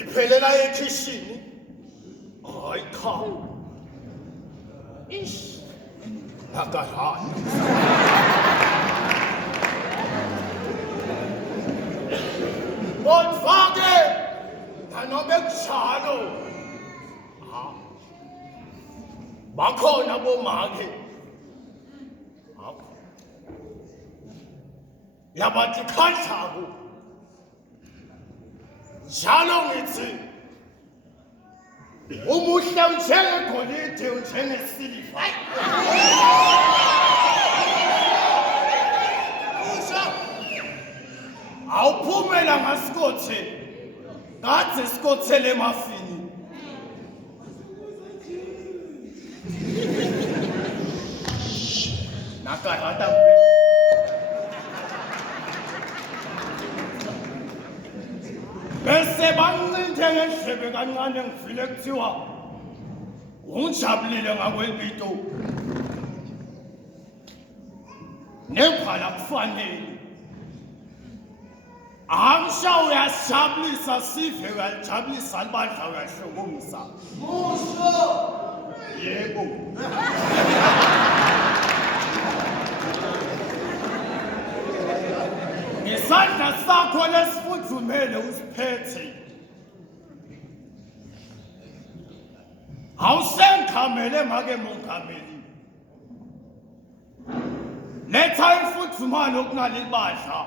iphelela ekhishini hayi kha ish nakarhana kodwa-ke nanobe kunjalo bakhona bomake yabathi khanjako njalo ngithi umuhle njengegolide njengesiliva awuphumela ngasikothe ngathi sikothele emafini nakarata bese bancinte ngendlebe kancane ngivile kuthiwa ungijabulile ngakwempito nephala kufanele amsha uyasijabulisa sive uyajabulisa libandla uyahlukumisa musho yebo ngesandla sakho lesifudumele usiphethe awusengikhamele make mongameli letha imfudumalo okunalibandla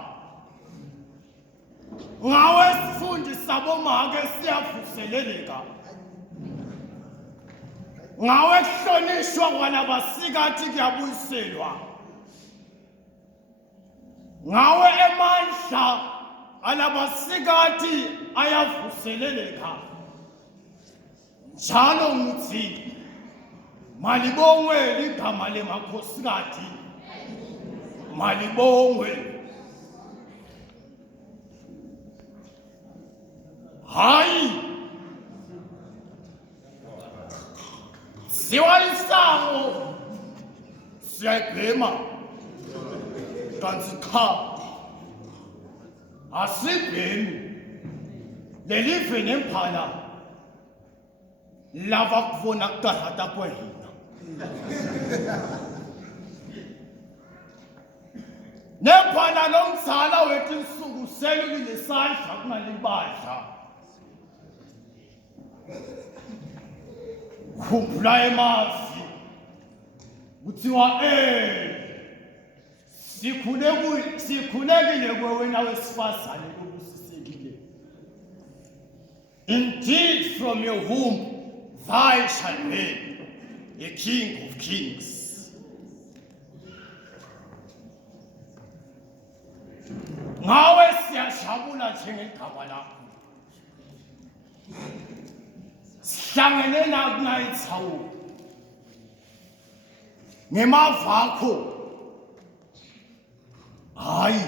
ngawe sifundi sabomake siyavuseleleka ngawe kuhlonishwa kwalabasikati kuyabuyiselwa ngawe emandla alabasikati ayavuseleleka njalo ngithi malibongwe igama lemakhosikati malibongwe hayi siwalisango siyayibhema kanti cha asibhemi lelive nemphala lava kuvona kukarhata kwehina nemphala lomzala wethu insuku selukile sandla kunalibandla khumbula emazi kuthiwa sikhulekile kwewena wesifazane lokusisekile indeed from your womb thou shalt be a king of kings ngawe siyajabula njengegama lakho sihlangene nakungayithawu ngemavakho hayi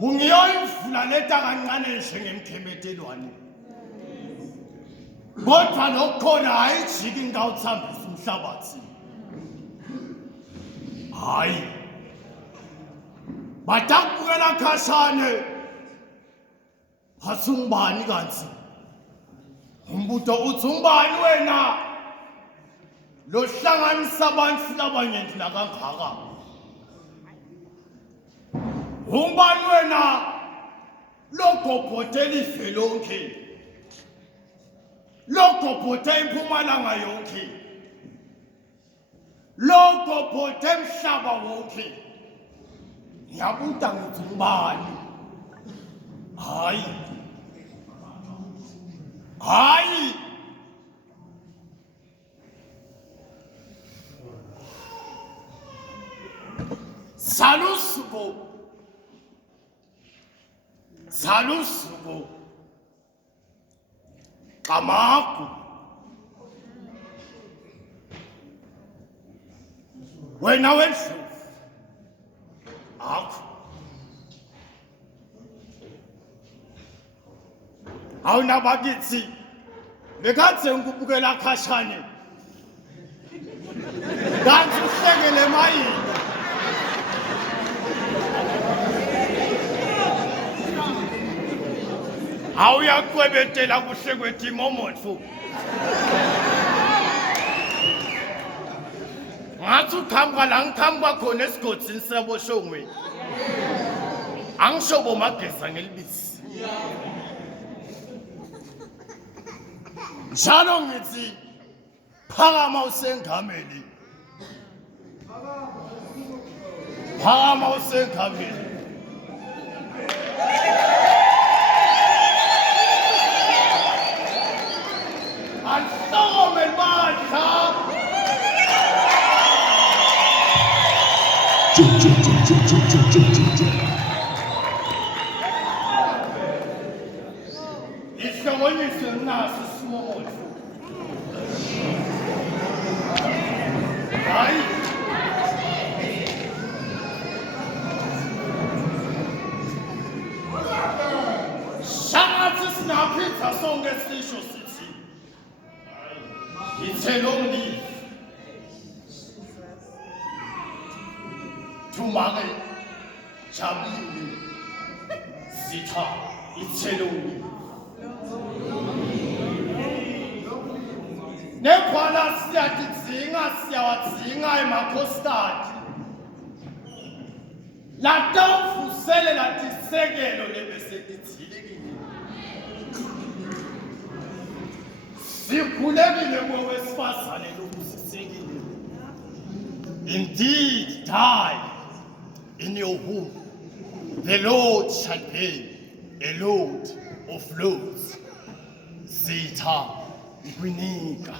ungiyoyivula leta kancane njengemkhemetelwane kodwa lokukhona hayijiki ngawuthambisa umhlabathi hayi batakubukela khashane hasungibani kanti umbuto uthi ungibani wena lohlanganisa abantu labanyenti nakangaka ungibani wena logobhotela ife lonke logobhotela impumalanga yonke logobhotela emhlaba wonke ngiyabuta ngithi ungibani hayi salusuku qamaku wena wendlovu akho awunabakithi bekathe ngikubukela khashane kanti uhlekele mayini awuyakwebetela kuhle kwedimo motfo ngathi uqhamuka la ngiqhamuka khona esigodini saboshongweni angishobo mageza ngelibisi njalo ngithi phakama usengameli phakama usengameli anhlome bandla ihlongonyise naso isimomoto hayi shakathi singaphitha sonke sisho sithi it's long live tumake jabulile zitha it's long live nekhwala siyawadzinga emakhostadi latawuvuselela tisekelo lebesetitshilekile sikhulekile kwowesifazane lokusisekile indeed die in your womb the Lord shall be a Lord of lords zitha Winika.